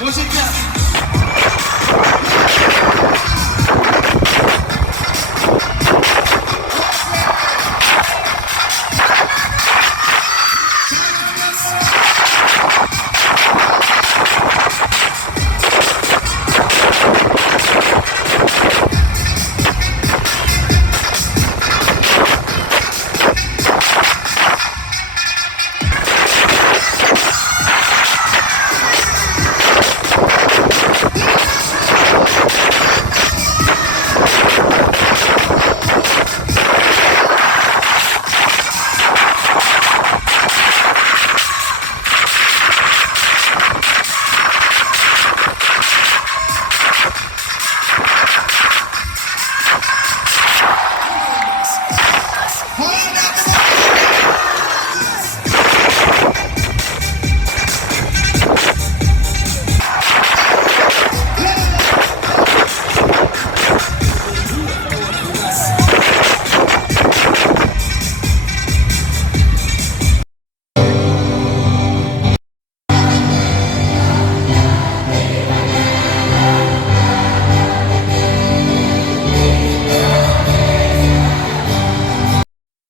musiknya.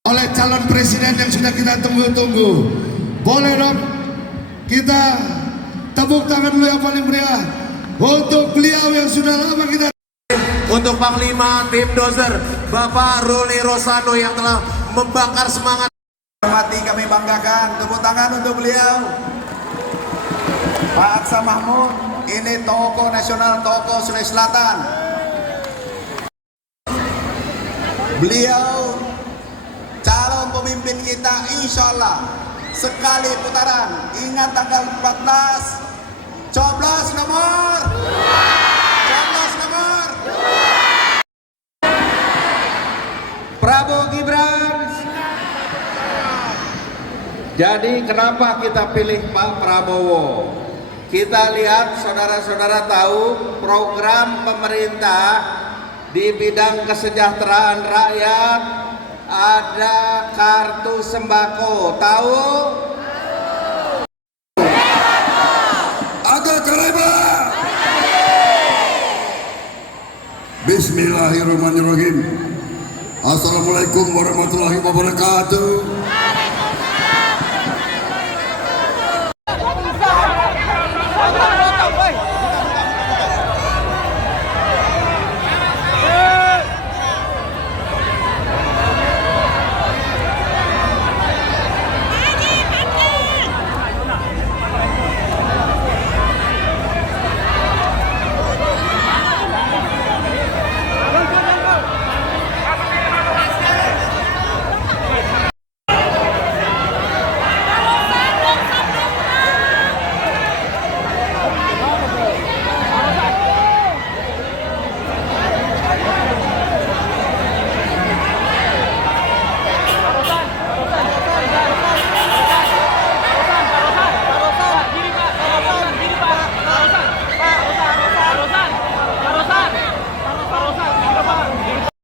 Oleh calon presiden yang sudah kita tunggu-tunggu, boleh dong kita tepuk tangan dulu yang paling meriah untuk beliau yang sudah lama kita. Untuk Panglima Tim Dozer Bapak Ruli Rosano yang telah membakar semangat. Hormati, kami banggakan, tepuk tangan untuk beliau. Pak Aksa Mahmud, ini tokoh nasional, tokoh Sulawesi Selatan. Beliau calon pemimpin kita, insya Allah sekali putaran. Ingat tanggal 14, coblos nomor 2. Prabowo Gibran. Jadi kenapa kita pilih Pak Prabowo? Kita lihat, saudara-saudara tahu program pemerintah di bidang kesejahteraan rakyat, ada kartu sembako, tahu? Agak kareba. Bismillahirrahmanirrahim. Assalamualaikum warahmatullahi wabarakatuh.